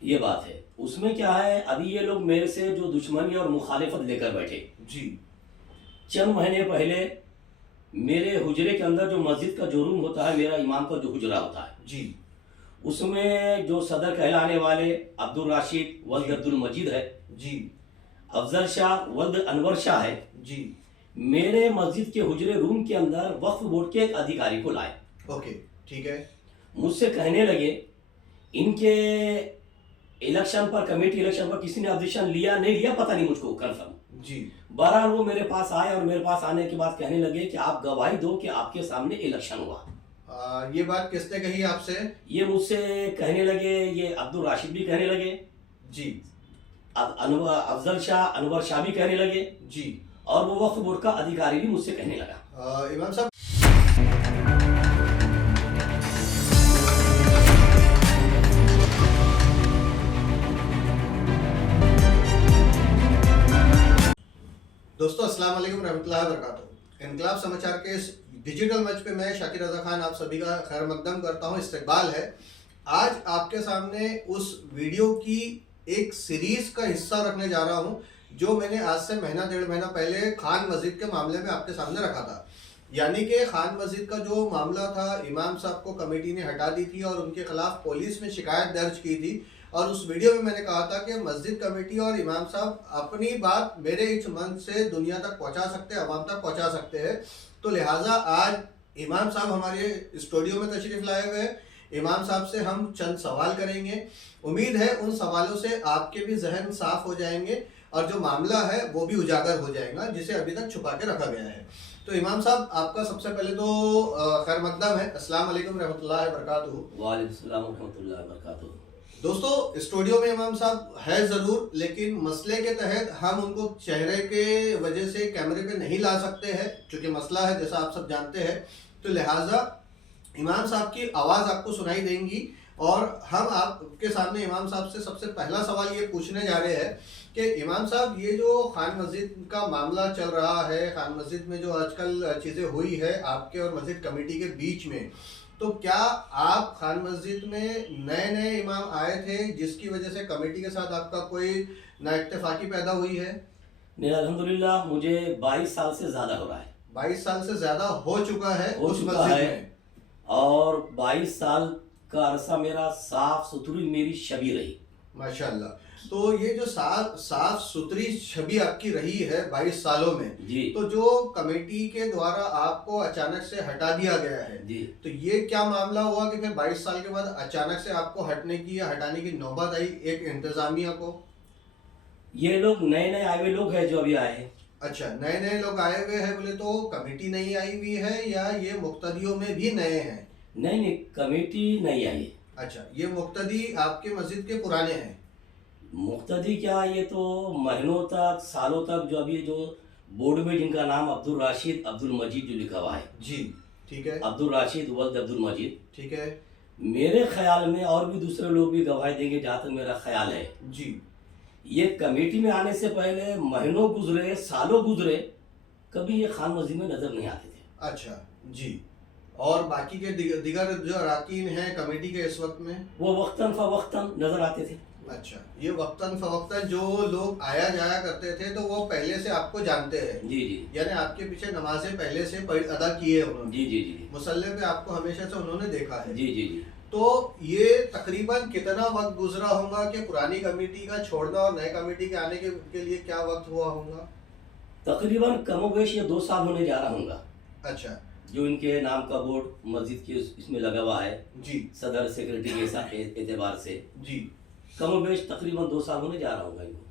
ये बात है। उसमें क्या है, अभी ये लोग मेरे से जो दुश्मनी और मुखालिफत लेकर बैठे, जी चंद महीने पहले मेरे हुजरे के अंदर जो मस्जिद का जो रूम होता है, मेरा इमाम का जो हुजरा होता है, जी उसमें जो सदर कहलाने वाले अब्दुल राशिद वल्द जी अब्दुल मजीद है, जी अफजल शाह वल्द अनवर शाह है, जी। मेरे मस्जिद के हुजरे रूम के अंदर वक्फ बोर्ड के एक अधिकारी को लाए। ओके, ठीक है। मुझसे कहने लगे इनके इलेक्शन पर, कमेटी इलेक्शन पर किसी ने ऑब्जेक्शन लिया नहीं लिया पता नहीं मुझको कंफर्म। जी बहरहाल वो मेरे पास आए और मेरे पास आने के बाद कहने लगे कि आप गवाही दो कि आपके सामने इलेक्शन हुआ। ये बात किसने कही आपसे? ये मुझसे कहने लगे, ये अब्दुल राशिद भी कहने लगे, जी अफजल शाह अनवर शाह भी कहने लगे, जी। और वो वक्फ बोर्ड का अधिकारी भी मुझसे कहने लगा। इमाम साहब, दोस्तों अस्सलाम वालेकुम रहमतुल्लाहि व बरकातुहू। इनकलाब समाचार के इस डिजिटल मंच पे मैं शाकिर रजा खान आप सभी का खैर मकदम करता हूँ, इस्तकबाल है। आज आपके सामने उस वीडियो की एक सीरीज का हिस्सा रखने जा रहा हूँ जो मैंने आज से महीना डेढ़ महीना पहले खान मस्जिद के मामले में आपके सामने रखा था। यानी कि खान मस्जिद का जो मामला था, इमाम साहब को कमेटी ने हटा दी थी और उनके खिलाफ पुलिस में शिकायत दर्ज की थी। और उस वीडियो में मैंने कहा था कि मस्जिद कमेटी और इमाम साहब अपनी बात मेरे इस मंच से दुनिया तक पहुंचा सकते हैं, अवाम तक पहुंचा सकते हैं। तो लिहाजा आज इमाम साहब हमारे स्टूडियो में तशरीफ लाए हुए हैं। इमाम साहब से हम चंद सवाल करेंगे। उम्मीद है उन सवालों से आपके भी जहन साफ हो जाएंगे और जो मामला है वो भी उजागर हो जाएगा जिसे अभी तक छुपा के रखा गया है। तो इमाम साहब, आपका सबसे पहले तो खैर मकदम है। अस्सलाम वालेकुम रहमतुल्लाहि व बरकातुहू। वालेकुम सलाम रहमतुल्लाहि व बरकातुहू। दोस्तों, स्टूडियो में इमाम साहब है ज़रूर, लेकिन मसले के तहत हम उनको चेहरे के वजह से कैमरे पे नहीं ला सकते हैं, क्योंकि मसला है जैसा आप सब जानते हैं। तो लिहाजा इमाम साहब की आवाज़ आपको सुनाई देंगी और हम आपके सामने इमाम साहब से सबसे पहला सवाल ये पूछने जा रहे हैं कि इमाम साहब, ये जो खान मस्जिद का मामला चल रहा है, खान मस्जिद में जो आजकल चीज़ें हुई है आपके और मस्जिद कमेटी के बीच में, तो क्या आप खान मस्जिद में नए नए इमाम आए थे जिसकी वजह से कमेटी के साथ आपका कोई नाइत्तेफाकी पैदा हुई है? नहीं, अल्हम्दुलिल्लाह मुझे 22 साल से ज़्यादा हो रहा है। 22 साल से ज्यादा हो चुका है हो उस चुका मस्जिद है। में। और 22 साल का अरसा मेरा साफ सुथरी मेरी छवि रही। माशाल्लाह। तो ये जो साफ सुथरी छवि आपकी रही है 22 सालों में, जी तो जो कमेटी के द्वारा आपको अचानक से हटा दिया गया है, जी। तो ये क्या मामला हुआ कि फिर 22 साल के बाद अचानक से आपको हटने की या हटाने की नौबत आई एक इंतजामिया को? ये लोग नए नए आए हुए लोग हैं जो अभी आए हैं। अच्छा, नए नए लोग आए हुए हैं बोले तो कमेटी नहीं आई हुई है या ये मुक्तदियों में भी नए हैं? नहीं नहीं, कमेटी नहीं आई है। अच्छा, ये मुक्तदी आपके मस्जिद के पुराने हैं? मुक्तदी क्या, ये तो महीनों तक सालों तक जो अभी जो बोर्ड में जिनका नाम अब्दुल राशिद अब्दुल मजीद जो लिखा हुआ है, जी ठीक है। अब्दुल राशिद वल्द अब्दुल मजीद, ठीक है। मेरे ख्याल में और भी दूसरे लोग भी गवाही देंगे जहाँ तक मेरा ख्याल है। जी ये कमेटी में आने से पहले महीनों गुजरे, सालों गुजरे, कभी ये खान मस्जिद में नजर नहीं आते थे। अच्छा जी। और बाकी के दिगर जो अराकीन हैं कमेटी के इस वक्त में? वो वक्तन फवक्तन नजर आते थे। अच्छा, ये वक्तन फवक्तन जो लोग आया जाया करते थे तो वो पहले से आपको जानते हैं? जी जी यानी आपके पीछे नमाजें पहले से अदा की है उन्होंने? जी जी जी मुसल्ले पे आपको हमेशा से उन्होंने देखा है? जी जी जी। तो ये तकरीबन कितना वक्त गुजरा होगा कि पुरानी कमेटी का छोड़ना और नए कमेटी के आने के लिए क्या वक्त हुआ होगा? तकरीबन कमोबेश ये 2 साल होने जा रहा होगा अच्छा जो इनके नाम का बोर्ड मस्जिद के इसमें लगा हुआ है, जी सदर सेक्रेटरी के एतबार से जी। कमोबेश तकरीबन 2 साल होने जा रहा होगा इनको।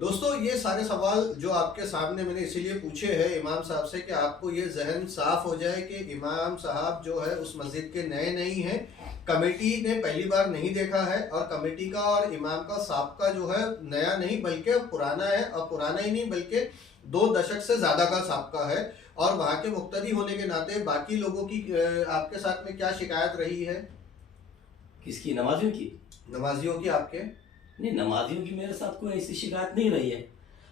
दोस्तों, ये सारे सवाल जो आपके सामने मैंने इसीलिए पूछे हैं इमाम साहब से कि आपको ये जहन साफ हो जाए कि इमाम साहब जो है उस मस्जिद के नए नहीं हैं, कमेटी ने पहली बार नहीं देखा है और कमेटी का और इमाम का साबका जो है नया नहीं बल्कि पुराना है, और पुराना ही नहीं बल्कि 2 दशक से ज़्यादा का साबका है। और वहाँ के मुक्तदी होने के नाते बाकी लोगों की आपके साथ में क्या शिकायत रही है? किसकी? नमाजियों की? नमाजियों की आपके? नहीं, नमाजियों की मेरे साथ कोई ऐसी शिकायत नहीं रही है।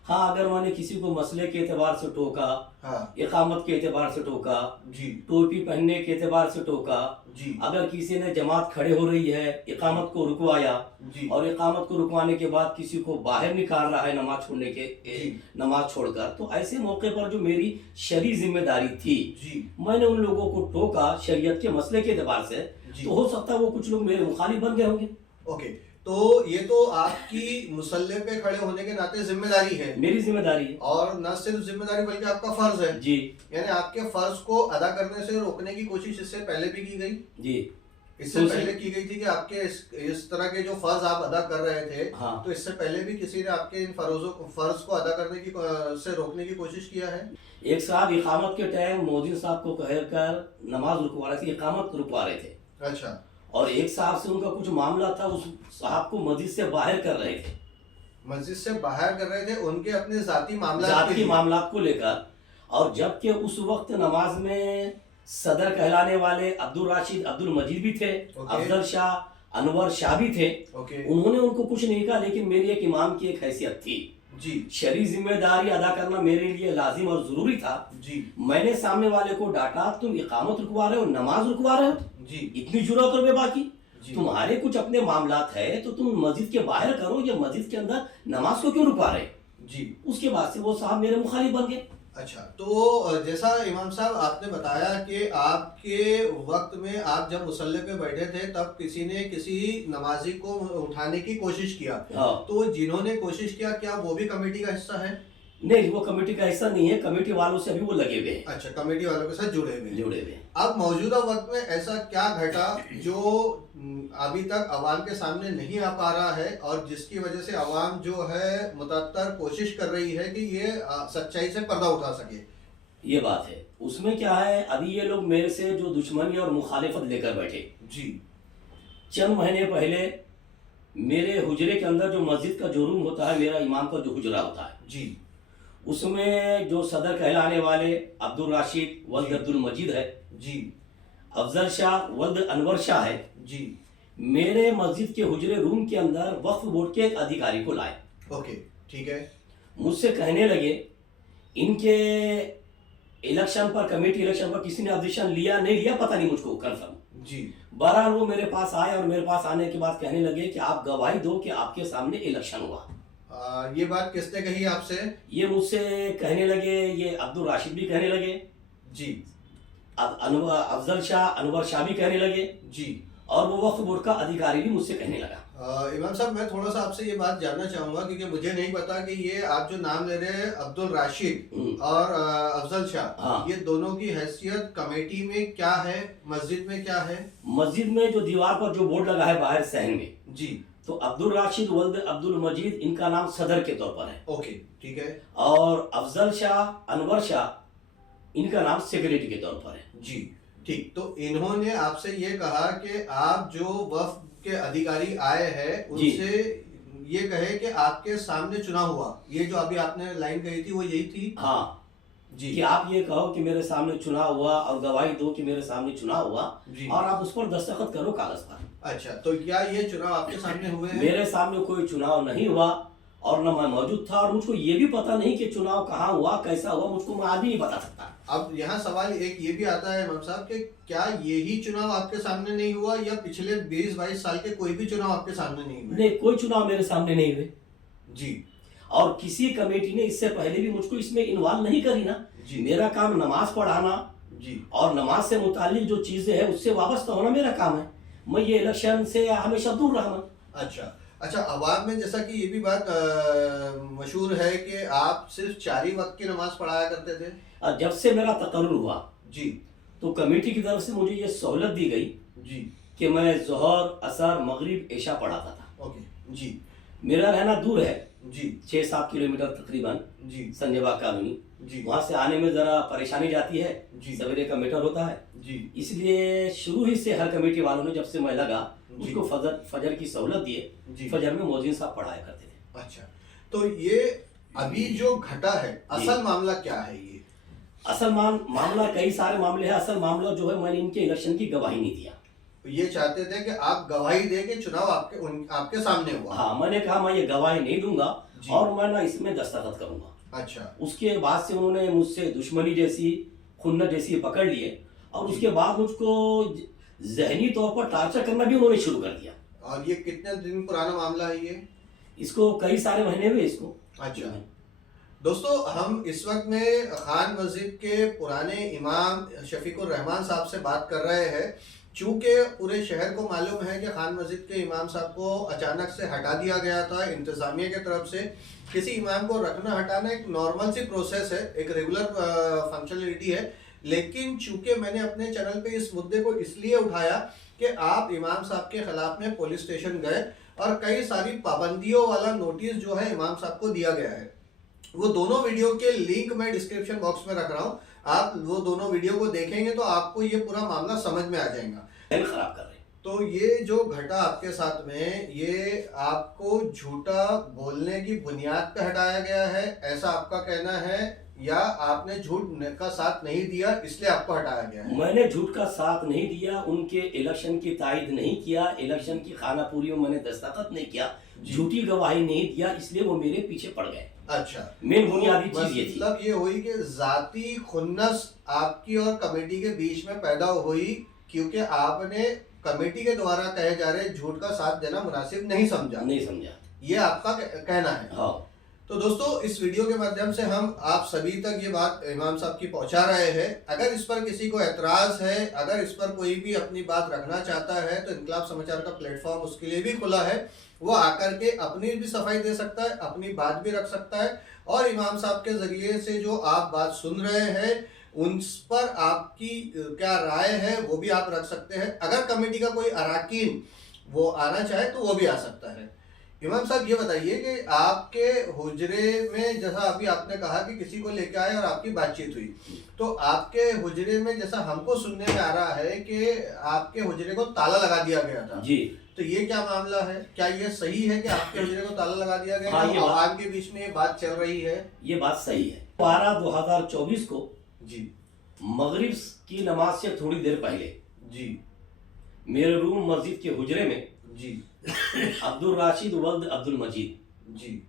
हाँ, अगर मैंने किसी को मसले के एतबार से टोका, हाँ इकामत के एतबार से टोका, जी टोपी पहनने के एतबार से टोका, जी अगर किसी ने जमात खड़े हो रही है इकामत को रुकवाया जी और इकामत को रुकवाने के बाद किसी को बाहर निकाल रहा है नमाज छोड़ने के जी। नमाज छोड़कर, तो ऐसे मौके पर जो मेरी शरई जिम्मेदारी थी, जी मैंने उन लोगों को टोका शरीयत के मसले के एतबार से, जी। तो हो सकता है वो कुछ लोग मेरे मुखालिफ बन गए होंगे। ओके, तो ये तो आपकी मुसल्ले पे खड़े होने के नाते जिम्मेदारी है, मेरी जिम्मेदारी है और न सिर्फ जिम्मेदारी बल्कि आपका फर्ज है जी। यानी आपके फर्ज को अदा करने से रोकने की कोशिश इससे पहले भी की गई, जी, इससे पहले की गई थी कि आपके इस तरह के जो फर्ज आप अदा कर रहे थे, हाँ। तो इससे पहले भी किसी ने आपके इन फर्ज को अदा करने की से रोकने की कोशिश किया है? एक साहब इकामत के टाइम मोदी साहब को कहकर नमाज रुकवा रहे थे, इकामत रुकवा रहे थे, अच्छा, और एक साहब से उनका कुछ मामला था, उस साहब को मस्जिद से बाहर कर रहे थे, मस्जिद से बाहर कर रहे थे उनके अपने जाती मामला जाती मामलात को लेकर। और जबकि उस वक्त नमाज में सदर कहलाने वाले अब्दुल राशिद अब्दुल मजीद भी थे, अफजल शाह अनवर शाह भी थे, ओके उन्होंने उनको कुछ नहीं कहा, लेकिन मेरी एक इमाम की एक हैसियत थी, जी शरई जिम्मेदारी अदा करना मेरे लिए लाजिम और जरूरी था। जी मैंने सामने वाले को डांटा, तुम इकामत रुकवा रहे हो, नमाज रुकवा रहे हो, जी इतनी जुर्रत और बेबाकी, जी। तुम्हारे कुछ अपने मामलात है तो तुम मस्जिद के बाहर करो, या मस्जिद के अंदर नमाज को क्यों रुकवा रहे? जी। उसके बाद से वो साहब मेरे मुखालिफ बन गए। अच्छा, तो जैसा इमाम साहब आपने बताया कि आपके वक्त में आप जब मुसल्ले पे बैठे थे तब किसी ने किसी नमाजी को उठाने की कोशिश किया, हाँ। तो जिन्होंने कोशिश किया क्या वो भी कमेटी का हिस्सा है? नहीं, वो कमेटी का हिस्सा नहीं है, कमेटी वालों से अभी वो लगे हुए हैं, अच्छा, कमेटी वालों के साथ जुड़े हुए हैं। जुड़े हुए हैं। अब मौजूदा वक्त में ऐसा क्या घटा जो अभी तक अवाम के सामने नहीं आ पा रहा है और जिसकी वजह से अवाम जो है मुतत्तर कोशिश कर रही है कि ये सच्चाई से पर्दा उठा सके? ये बात है, उसमें क्या है, अभी ये लोग मेरे से जो दुश्मनी और मुखालिफत लेकर बैठे, जी चंद महीने पहले मेरे हुजरे के अंदर जो मस्जिद का जो रूम होता है, मेरा इमाम का जो हुजरा होता है जी, उसमें जो सदर कहलाने वाले अब्दुल राशिद वल्द अब्दुल मजीद है जी, अफजल शाह वल्द अनवर शाह है, जी, मेरे मस्जिद के हुजरे रूम के अंदर वक्फ बोर्ड के एक अधिकारी को लाए। ओके, ठीक है। मुझसे कहने लगे इनके इलेक्शन पर, कमेटी इलेक्शन पर किसी ने ऑब्जेक्शन लिया नहीं लिया पता नहीं मुझको कंफर्म। जी बहरहाल वो मेरे पास आए और मेरे पास आने के बाद कहने लगे कि आप गवाही दो कि आपके सामने इलेक्शन हुआ। ये बात किसने कही आपसे? ये मुझसे कहने लगे, ये अब्दुल राशिद भी कहने लगे जी, अफजल शाह अनवर शाह भी कहने लगे जी, और वो वक्फ बोर्ड का अधिकारी भी मुझसे कहने लगा। इमाम साहब, मैं थोड़ा सा आपसे ये बात जानना चाहूंगा क्योंकि मुझे नहीं पता कि ये आप जो नाम ले रहे हैं अब्दुल राशिद और अफजल शाह, हाँ। ये दोनों की हैसियत कमेटी में क्या है, मस्जिद में क्या है? मस्जिद में जो दीवार पर जो बोर्ड लगा है बाहर सहन में, जी, तो अब्दुल राशिद वल्द अब्दुल मजीद इनका नाम सदर के तौर पर है, ओके, ठीक है। और अफजल शाह अनवर शाह इनका नाम सेक्रेटरी के तौर पर है। जी, ठीक। तो इन्होंने आपसे ये कहा कि आप जो वफ्द के अधिकारी आए हैं उनसे ये कहे कि आपके सामने चुनाव हुआ, ये जो अभी आपने लाइन कही थी वो यही थी? हाँ जी, कि आप ये कहो कि मेरे सामने चुनाव हुआ और गवाही दो कि मेरे सामने चुनाव हुआ, जी। और आप उस पर दस्तखत करो कागज पर। अच्छा, तो क्या ये चुनाव आपके सामने हुए हैं? मेरे सामने कोई चुनाव नहीं हुआ और न मैं मौजूद था, और मुझको ये भी पता नहीं कि चुनाव कहाँ हुआ, कैसा हुआ, मुझको मैं आज भी नहीं बता सकता। अब यहाँ सवाल एक ये भी आता है इमाम साहब कि क्या यही चुनाव आपके सामने नहीं हुआ या पिछले 20-22 साल के कोई भी चुनाव आपके सामने नहीं हुए? नहीं, कोई चुनाव मेरे सामने नहीं हुए, जी, और किसी कमेटी ने इससे पहले भी मुझको इसमें इन्वॉल्व नहीं करी ना। जी। मेरा काम नमाज पढ़ाना जी, और नमाज से मुतालिक जो चीजें हैं उससे वाबस्ता होना मेरा काम है। मैं ये इलेक्शन से हमेशा दूर रहना। अच्छा अच्छा। अवाम में जैसा कि ये भी बात मशहूर है कि आप सिर्फ 4 ही वक्त की नमाज पढ़ाया करते थे। और जब से मेरा तकर्रुर हुआ जी, तो कमेटी की तरफ से मुझे ये सहूलत दी गई जी, कि मैं जोहर असर मगरिब ऐशा पढ़ाता था। ओके, जी, मेरा रहना दूर है, जी, 6-7 किलोमीटर तकरीबन, जी, संजय कॉलोनी। जी, वहाँ से आने में ज़रा परेशानी जाती है, जी। सवेरे का मीटर होता है, जी, इसलिए शुरू ही से हर कमेटी वालों ने जब से मैं लगा जी। उसको फजर की सहूलत दिए। जी। फजर में मौजिन साहब पढ़ाया करते थे। अच्छा, तो ये अभी जो घटा है असल मामला क्या है? ये असल मामला कई सारे मामले हैं। असल मामला जो है, मैंने इनके इलेक्शन की गवाही नहीं दिया। ये चाहते थे कि आप गवाही दें कि चुनाव आपके सामने हुआ। हाँ, मैंने कहा मैं ये गवाही नहीं दूंगा, जी। और मैं ना इसमें दस्तखत करूंगा। अच्छा। उसके बाद से उन्होंने मुझसे दुश्मनी जैसी, खुन्नत जैसी पकड़ लिए और जी। उसके बाद मुझको जहनी तौर पर टार्चर करना भी उन्होंने शुरू कर दिया। और ये कितने दिन पुराना मामला है ये? इसको कई सारे महीने हुए इसको। अच्छा। दोस्तों, हम इस वक्त में खान मस्जिद के पुराने इमाम शफीकुर रहमान साहब से बात कर रहे हैं। चूँकि पूरे शहर को मालूम है कि खान मस्जिद के इमाम साहब को अचानक से हटा दिया गया था इंतज़ामिया की तरफ से। किसी इमाम को रखना हटाना एक नॉर्मल सी प्रोसेस है, एक रेगुलर फंक्शनलिटी है। लेकिन चूँकि मैंने अपने चैनल पे इस मुद्दे को इसलिए उठाया कि आप इमाम साहब के खिलाफ में पुलिस स्टेशन गए और कई सारी पाबंदियों वाला नोटिस जो है इमाम साहब को दिया गया है। वो दोनों वीडियो के लिंक मैं डिस्क्रिप्शन बॉक्स में रख रहा हूँ। आप वो दोनों वीडियो को देखेंगे तो आपको ये पूरा मामला समझ में आ जाएगा। खराब कर रहे हैं। तो ये जो घटा आपके साथ में, ये आपको झूठा बोलने की बुनियाद पे हटाया गया है, ऐसा आपका कहना है, या आपने झूठ का साथ नहीं दिया इसलिए आपको हटाया गया है? मैंने झूठ का साथ नहीं दिया, उनके इलेक्शन की तायद नहीं किया, इलेक्शन की खानापूरी में मैंने दस्तखत नहीं किया, झूठी गवाही नहीं दिया, इसलिए वो मेरे पीछे पड़ गए। अच्छा। मेन बुनियादी चीज ये थी। मतलब ये हुई कि जाती खुन्नस आपकी और कमेटी के बीच में पैदा हुई क्योंकि आपने कमेटी के द्वारा कहे जा रहे झूठ का साथ देना मुनासिब नहीं समझा। ये आपका कहना है। हाँ। तो दोस्तों, इस वीडियो के माध्यम से हम आप सभी तक ये बात इमाम साहब की पहुंचा रहे हैं। अगर इस पर किसी को एतराज है, अगर इस पर कोई भी अपनी बात रखना चाहता है तो इनकलाब समाचार का प्लेटफॉर्म उसके लिए भी खुला है। वो आकर के अपनी भी सफाई दे सकता है, अपनी बात भी रख सकता है और इमाम साहब के जरिए से जो आप बात सुन रहे हैं उन पर आपकी क्या राय है वो भी आप रख सकते हैं। अगर कमेटी का कोई अराकीन वो आना चाहे तो वो भी आ सकता है। इमाम साहब, ये बताइए कि आपके हुजरे में, जैसा अभी आपने कहा कि किसी को लेकर आए और आपकी बातचीत हुई, तो आपके हुजरे में जैसा हमको सुनने में आ रहा है कि आपके हुजरे को ताला लगा दिया गया था जी। तो ये क्या मामला है? क्या ये सही है कि आपके हुजरे को ताला लगा दिया गया? हाँ, ये आवाम के बीच में ये बात चल रही है। ये बात सही है। 12/2024 को जी मगरिब की नमाज से थोड़ी देर पहले जी मेरे रूम मस्जिद के हुजरे में जी अब्दुल राशिद वल्द अब्दुल मजीद, जी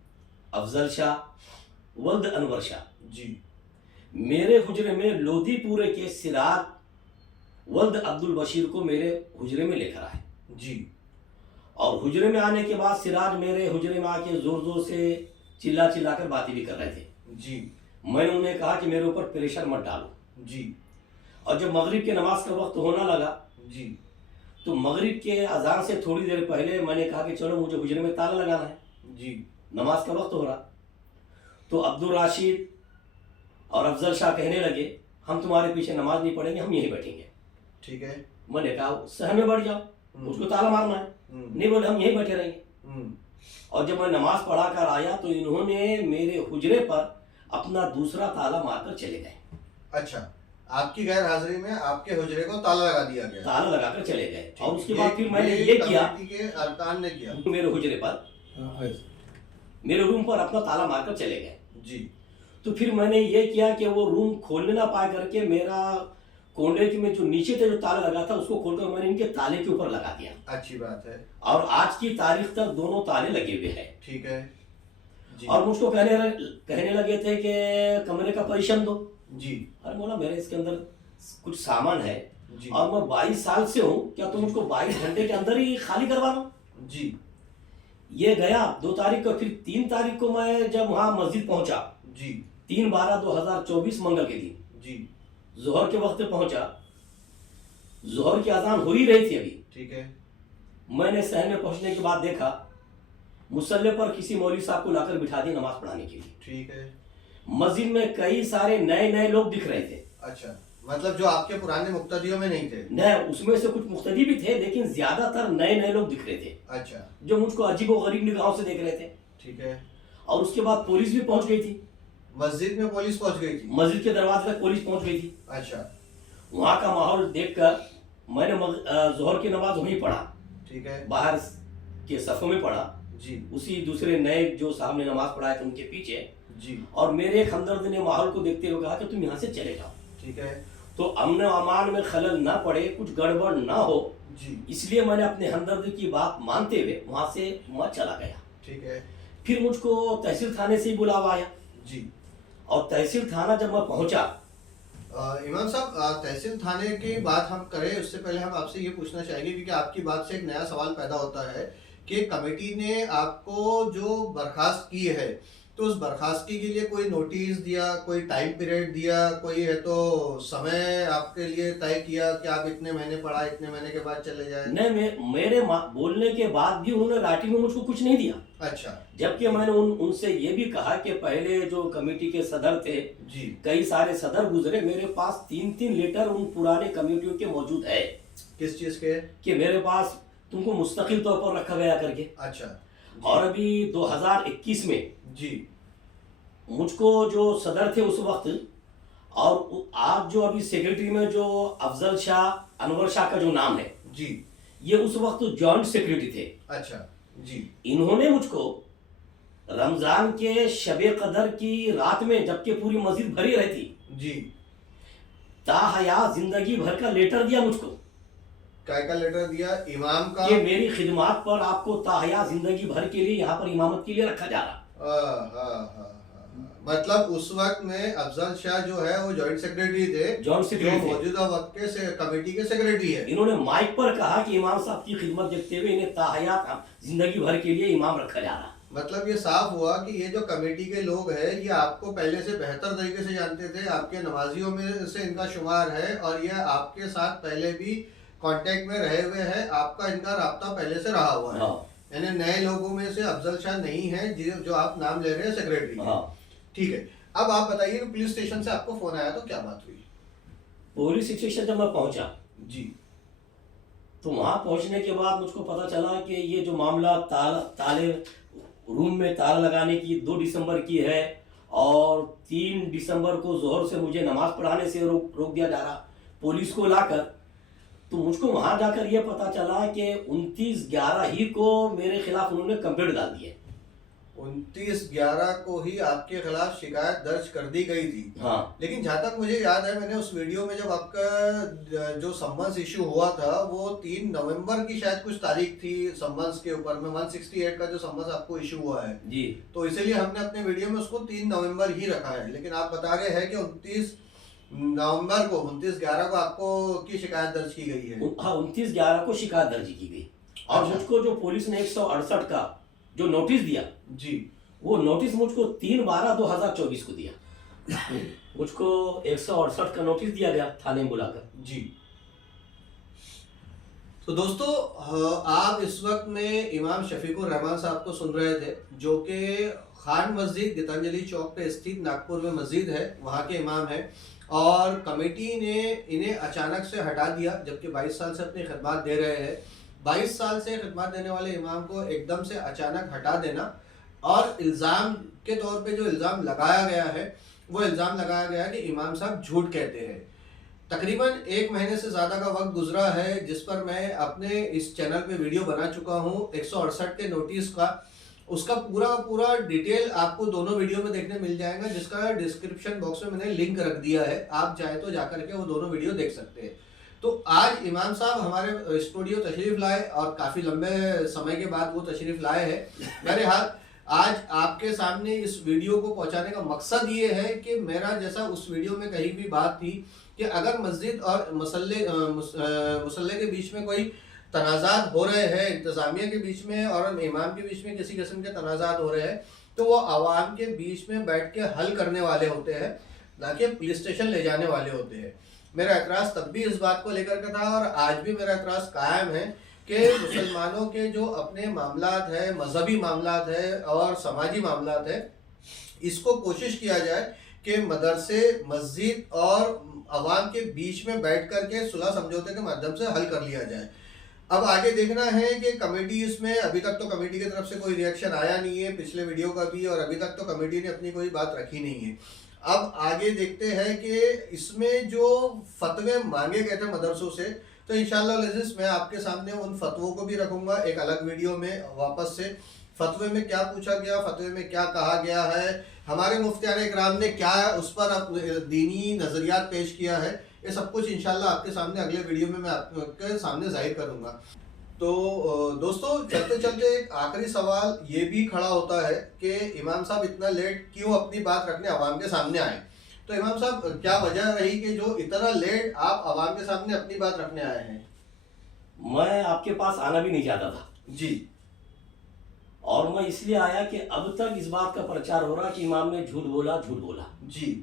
अफजल शाह वल्द अनवर शाह जी मेरे हुजरे में लोधीपुरे के सिराज वल्द अब्दुल बशीर को मेरे हुजरे में लेकर आए जी। और हुजरे में आने के बाद सिराज मेरे हुजरे में आके जोर जोर से चिल्ला चिल्ला कर बातें भी कर रहे थे जी। मैंने उन्हें कहा कि मेरे ऊपर प्रेशर मत डालो जी। और जब मगरिब के नमाज का वक्त होना लगा जी तो मगरिब के अजान से थोड़ी देर पहले मैंने कहा कि चलो मुझे हुजरे में ताला लगाना है, जी नमाज का वक्त हो रहा। तो अब्दुल राशिद और अफजल शाह कहने लगे हम तुम्हारे पीछे नमाज नहीं पढ़ेंगे, हम यहीं बैठेंगे। ठीक है। मैंने कहा सहन में बढ़ जाओ, मुझको ताला मारना है। नहीं बोले हम यहीं बैठे रहेंगे। और जब मैं नमाज पढ़ा कर आया तो इन्होंने मेरे हुजरे पर अपना दूसरा ताला मारकर चले गए। अच्छा, आपकी गैर हाजिरी में आपके हुजरे को ताला लगा दिया गया? ताला लगाकर चले गए। और उसके बाद फिर मैंने ये किया, कमेटी के अरकान ने किया मेरे हुजरे पर, मेरे रूम पर अपना ताला मारकर चले गए। जी। तो फिर मैंने ये किया कि वो रूम खोलने ना पाए करके मेरा कोंडे के में जो नीचे से जो ताला लगा था उसको खोलकर मैंने इनके ताले के ऊपर लगा दिया। अच्छी बात है। और आज की तारीख तक दोनों ताले लगे हुए हैं। ठीक है जी। और मुझको कहने लगे थे कि कमरे का परिशन दो। जी। अरे बोला मेरे इसके अंदर कुछ सामान है जी। और मैं 22 साल से हूँ, क्या तुम मुझको 22 घंटे के अंदर ही खाली करवा लो? जी। ये गया 2 तारीख को। फिर 3 तारीख को मैं जब वहाँ मस्जिद पहुंचा, जी। 3/12/2024 मंगल के दिन जी। जोहर के वक्त पहुंचा। जोहर की अजान हो ही रही थी अभी। ठीक है। मैंने शहर में पहुंचने के बाद देखा मुसल्ले पर किसी मौलवी साहब को लाकर बिठा दिया नमाज पढ़ाने के लिए। ठीक है। मस्जिद में कई सारे नए नए लोग दिख रहे थे। अच्छा, मतलब जो आपके पुराने मुक्तदियों में नहीं थे? नए, उसमें से कुछ मुख्तदी भी थे लेकिन ज्यादातर नए नए लोग दिख रहे थे। अच्छा। जो मुझको अजीब और गरीब निगाहों से देख रहे थे। ठीक है। और उसके बाद पुलिस भी पहुंच गई थी। मस्जिद में पुलिस पहुंच गई थी? मस्जिद के दरवाजे तक पुलिस पहुंच गई थी। अच्छा। वहां का माहौल देखकर मैंने जोहर की नमाज वहीं पढ़ा। ठीक है। बाहर के सफों में पढ़ा, जी। उसी दूसरे नए जो साहब ने नमाज पढ़ाए थे उनके पीछे। जी। और मेरे एक हमदर्द ने माहौल को देखते हुए कहा कि तुम यहाँ से चले जाओ। ठीक है। तो अमन अमान में खलल ना पड़े, कुछ गड़बड़ ना हो, जी। इसलिए मैंने अपने हमदर्द की बात मानते हुए वहां से मैं चला गया। ठीक है। फिर मुझको तहसील थाने से ही बुलावा आया जी। और तहसील थाना जब मैं पहुंचा, इमाम साहब, तहसील थाने की बात हम करें उससे पहले हम आपसे ये पूछना चाहेंगे, क्योंकि आपकी बात से एक नया सवाल पैदा होता है कि कमेटी ने आपको जो बर्खास्त की है, तो उस बर्खास्तगी के लिए कोई नोटिस दिया, कोई टाइम पीरियड दिया, कोई है तो समय आपके लिए तय किया कि आप इतने महीने पढ़ा, इतने महीने के बाद चले जाए? नहीं, मेरे बोलने के बाद भी उन्होंने राइटिंग में मुझको कुछ नहीं दिया। अच्छा। जबकि मैंने उनसे ये भी कहा कि पहले जो कमेटी के सदर थे जी। कई सारे सदर गुजरे, मेरे पास 3-3 लेटर उन पुराने कमेटियों के मौजूद है। किस चीज के? कि मेरे पास तुमको मुस्तकिल तौर पर रखा गया करके। अच्छा। और अभी 2021 में जी मुझको जो सदर थे उस वक्त, और आज जो अभी सेक्रेटरी में जो अफजल शाह, अनवर शाह का जो नाम है जी, ये उस वक्त जॉइंट सेक्रेटरी थे। अच्छा जी। इन्होंने मुझको रमजान के शबे कदर की रात में, जबकि पूरी मस्जिद भरी रहती जी, ताहयात जिंदगी भर का लेटर दिया मुझको। काय का लेटर दिया? इमाम का? कि मेरी खिदमत पर आपको ताहयात जिंदगी भर के लिए यहाँ पर इमामत के लिए रखा जा रहा। मतलब उस वक्त में अफजल शाह जो है वो जॉइंट सेक्रेटरी थे, जॉइंट सेक्रेटरी थे। मौजूदा वक्त के कमेटी के सेक्रेटरी है। इन्होंने माइक पर कहा कि इमाम साहब की खिदमत देखते हुए इन्हें ताहयात जिंदगी भर के लिए इमाम रखा जा रहा। मतलब ये साफ हुआ कि ये जो कमेटी के लोग हैं ये आपको पहले से बेहतर तरीके से जानते थे, आपके नमाजियों में से इनका शुमार है, और ये आपके साथ पहले भी कांटेक्ट में रहे हुए हैं, आपका इनका राब्ता पहले से रहा हुआ है। यानी नए लोगों में से अफजल शाह नहीं है जो आप नाम ले रहे हैं सेक्रेटरी। ठीक है, अब आप बताइए पुलिस स्टेशन से आपको फोन आया तो क्या बात हुई? पुलिस स्टेशन जब मैं पहुंचा जी, तो वहां पहुंचने के बाद मुझको पता चला कि ये जो मामला ताले रूम में ताला लगाने की 2 दिसंबर की है, और 3 दिसंबर को जोहर से मुझे नमाज पढ़ाने से रोक दिया जा रहा पुलिस को लाकर। तो मुझको वहां जाकर यह पता चला कि 29/11 ही को मेरे खिलाफ उन्होंने कंप्लेंट डाल दी है। 29/11 को ही आपके खिलाफ शिकायत दर्ज कर दी गई थी। हाँ। लेकिन जहां तक मुझे याद है, मैंने उस वीडियो में जब आपका जो सम्मन्स इशू हुआ था वो 3 नवंबर की शायद कुछ तारीख थी सम्मन्स के ऊपर में, 168 का जो सम्मन्स आपको इशू हुआ है जी, तो इसीलिए हमने अपने वीडियो में उसको 3 नवंबर ही रखा है। लेकिन आप बता रहे हैं कि 29 नवंबर को 29/11 को आपको की शिकायत दर्ज की गई है। हाँ, 29/11 को शिकायत दर्ज की गई। और अच्छा। मुझको जो पुलिस ने 168 का जो नोटिस दिया जी, वो नोटिस मुझको 3/12/2024 को दिया। मुझको 168 का नोटिस दिया गया थाने में बुलाकर। जी। तो दोस्तों, आप इस वक्त में इमाम शफीकुर रहमान साहब को सुन रहे थे, जो कि खान मस्जिद गीतांजलि चौक पे स्थित नागपुर में मस्जिद है, वहाँ के इमाम है। और कमेटी ने इन्हें अचानक से हटा दिया, जबकि 22 साल से अपनी खिदमत दे रहे हैं। 22 साल से खिदमत देने वाले इमाम को एकदम से अचानक हटा देना, और इल्ज़ाम के तौर पे जो इल्ज़ाम लगाया गया है वो इल्ज़ाम लगाया गया है कि इमाम साहब झूठ कहते हैं। तकरीबन 1 महीने से ज़्यादा का वक्त गुजरा है जिस पर मैं अपने इस चैनल पे वीडियो बना चुका हूँ 168 के नोटिस का। उसका पूरा डिटेल आपको दोनों वीडियो में देखने मिल जाएगा, जिसका डिस्क्रिप्शन बॉक्स में मैंने लिंक रख दिया है, आप चाहे तो जाकर के वो दोनों वीडियो देख सकते हैं। तो आज इमाम साहब हमारे स्टूडियो तशरीफ लाए, और काफ़ी लंबे समय के बाद वो तशरीफ लाए हैं। बहरहाल आज आपके सामने इस वीडियो को पहुंचाने का मकसद ये है कि मेरा जैसा उस वीडियो में कहीं भी बात थी कि अगर मस्जिद और मुसल्ले के बीच में कोई तनाज़ात हो रहे हैं, इंतज़ामिया के बीच में और इमाम के बीच में किसी किस्म के तनाज़ात हो रहे हैं, तो वो आवाम के बीच में बैठ के हल करने वाले होते हैं, ना कि पुलिस स्टेशन ले जाने वाले होते हैं। मेरा एतराज़ तब भी इस बात को लेकर के था, और आज भी मेरा एतराज़ कायम है कि मुसलमानों के जो अपने मामलात है, मजहबी मामलात है और समाजी मामलात है, इसको कोशिश किया जाए कि मदरसे, मस्जिद और अवाम के बीच में बैठ कर के सुलह समझौते के माध्यम से हल कर लिया जाए। अब आगे देखना है कि कमेटी इसमें, अभी तक तो कमेटी की तरफ से कोई रिएक्शन आया नहीं है, पिछले वीडियो का भी, और अभी तक तो कमेटी ने अपनी कोई बात रखी नहीं है। अब आगे देखते हैं कि इसमें जो फतवे मांगे गए थे मदरसों से, तो इंशाअल्लाह अज़ीज़ मैं आपके सामने उन फतवों को भी रखूंगा एक अलग वीडियो में वापस से। फतवे में क्या पूछा गया, फतवे में क्या कहा गया है, हमारे मुफ्तियान इकराम ने क्या उस पर दीनी नज़रियात पेश किया है, ये सब कुछ इंशाअल्लाह आपके सामने अगले वीडियो में मैं आपके सामने जाहिर करूंगा। तो दोस्तों चलते चलते एक आखिरी सवाल ये भी खड़ा होता है कि इमाम साहब इतना लेट क्यों अपनी बात रखने अवाम के सामने आए। तो इमाम साहब क्या वजह रही कि जो इतना लेट आप अवाम के सामने अपनी बात रखने आए हैं? मैं आपके पास आना भी नहीं चाहता था जी। और मैं इसलिए आया कि अब तक इस बात का प्रचार हो रहा कि इमाम ने झूठ बोला झूठ बोला। जी।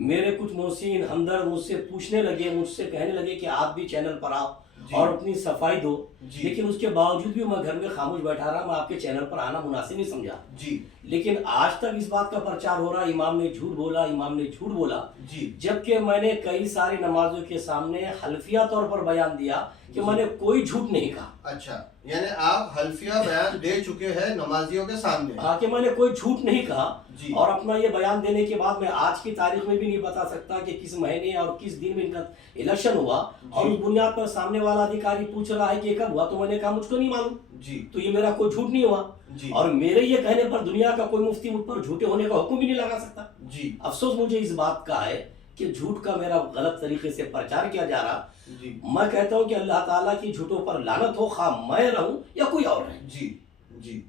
मेरे कुछ मोहसिन हमदर्द मुझसे पूछने लगे, मुझसे कहने लगे कि आप भी चैनल पर आओ और अपनी सफाई दो, लेकिन उसके बावजूद भी मैं घर में खामोश बैठा रहा। मैं आपके चैनल पर आना मुनासिब नहीं समझा जी। लेकिन आज तक इस बात का प्रचार हो रहा इमाम ने झूठ बोला, इमाम ने झूठ बोला जी। जबकि मैंने कई सारी नमाजों के सामने हल्फिया तौर पर बयान दिया कि मैंने कोई झूठ नहीं कहा। अच्छा, यानी आप हल्फिया बयान दे चुके हैं नमाजियों के सामने? हाँ, कि मैंने कोई झूठ नहीं कहा जी। और अपना ये बयान देने के बाद मैं आज की तारीख में भी नहीं बता सकता कि किस महीने और किस दिन में इनका इलेक्शन हुआ और उस बुनियाद पर सामने वाला अधिकारी पूछ रहा है कि ये कब हुआ, तो मैंने कहा मुझको नहीं मालूम जी। तो ये मेरा कोई झूठ नहीं हुआ जी। और मेरे ये कहने पर दुनिया का कोई मुफ्ती मुझ पर झूठे होने का हुक्म भी नहीं लगा सकता। जी। अफसोस मुझे इस बात का है कि झूठ का मेरा गलत तरीके से प्रचार किया जा रहा। जी। मैं कहता हूं कि अल्लाह ताला की झूठों पर लानत हो, खा मैं रहूं या कोई और रहे। जी। जी।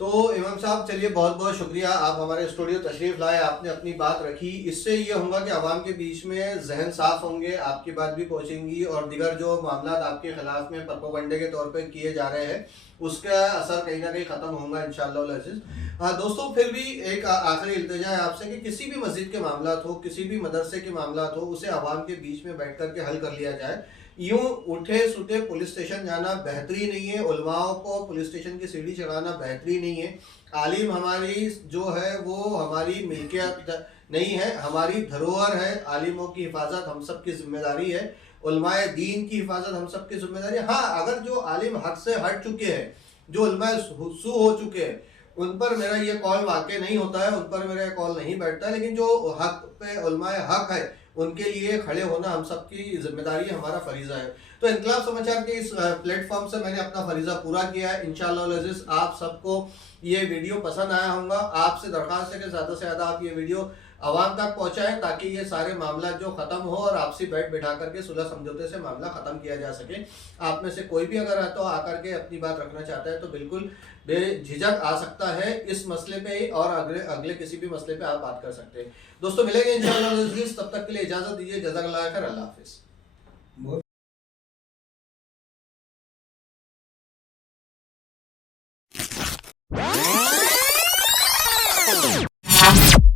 तो इमाम साहब चलिए बहुत बहुत शुक्रिया, आप हमारे स्टूडियो तशरीफ लाए, आपने अपनी बात रखी। इससे ये होगा कि आवाम के बीच में जहन साफ होंगे, आपकी बात भी पहुंचेंगी और दिगर जो मामला आपके खिलाफ में प्रोपेगेंडे के तौर पे किए जा रहे हैं उसका असर कहीं ना कहीं खत्म होगा इंशाअल्लाह अज़ीज़। हाँ दोस्तों, फिर भी एक आखिरी इल्तिजा है आपसे कि किसी भी मस्जिद के मामला हो, किसी भी मदरसे के मामला हो, उसे आवाम के बीच में बैठ कर के हल कर लिया जाए। यूं उठे सुटे पुलिस स्टेशन जाना बेहतरी नहीं है, उलमाओं को पुलिस स्टेशन की सीढ़ी चढ़ाना बेहतरी नहीं है। आलिम हमारी जो है वो हमारी मिल्कियत नहीं है, हमारी धरोहर है। आलिमों की हिफाजत हम सब की जिम्मेदारी है, उलमाए दीन की हिफाजत हम सब की जिम्मेदारी है। हाँ, अगर जो आलिम हक से हट चुके हैं, जो उलमाए सू हो चुके हैं, उन पर मेरा ये कॉल वाक़ई नहीं होता है, उन पर मेरा कॉल नहीं बैठता है, लेकिन जो हक पे उलमाए हक है उनके लिए खड़े होना हम सबकी जिम्मेदारी है, हमारा फरीज़ा है। तो इनकलाब समाचार के इस प्लेटफॉर्म से मैंने अपना फरीज़ा पूरा किया है। इंशाअल्लाह अज़ीज़ आप सबको ये वीडियो पसंद आया होगा। आपसे दरख्वास्त है कि ज़्यादा से ज़्यादा आप ये वीडियो आवाम तक पहुँचाएँ ताकि ये सारे मामला जो ख़त्म हो और आपसी बैठ बिठा करके सुलह समझौते से मामला ख़त्म किया जा सके। आप में से कोई भी अगर है तो आकर के अपनी बात रखना चाहता है तो बिल्कुल बेझिझक आ सकता है इस मसले पे ही, और अगले किसी भी मसले पे आप बात कर सकते हैं। दोस्तों मिलेंगे इंशाअल्लाह, तब तक के लिए इजाज़त दीजिए। जज़ाकल्लाह खैर, अल्लाह हाफ़िज़।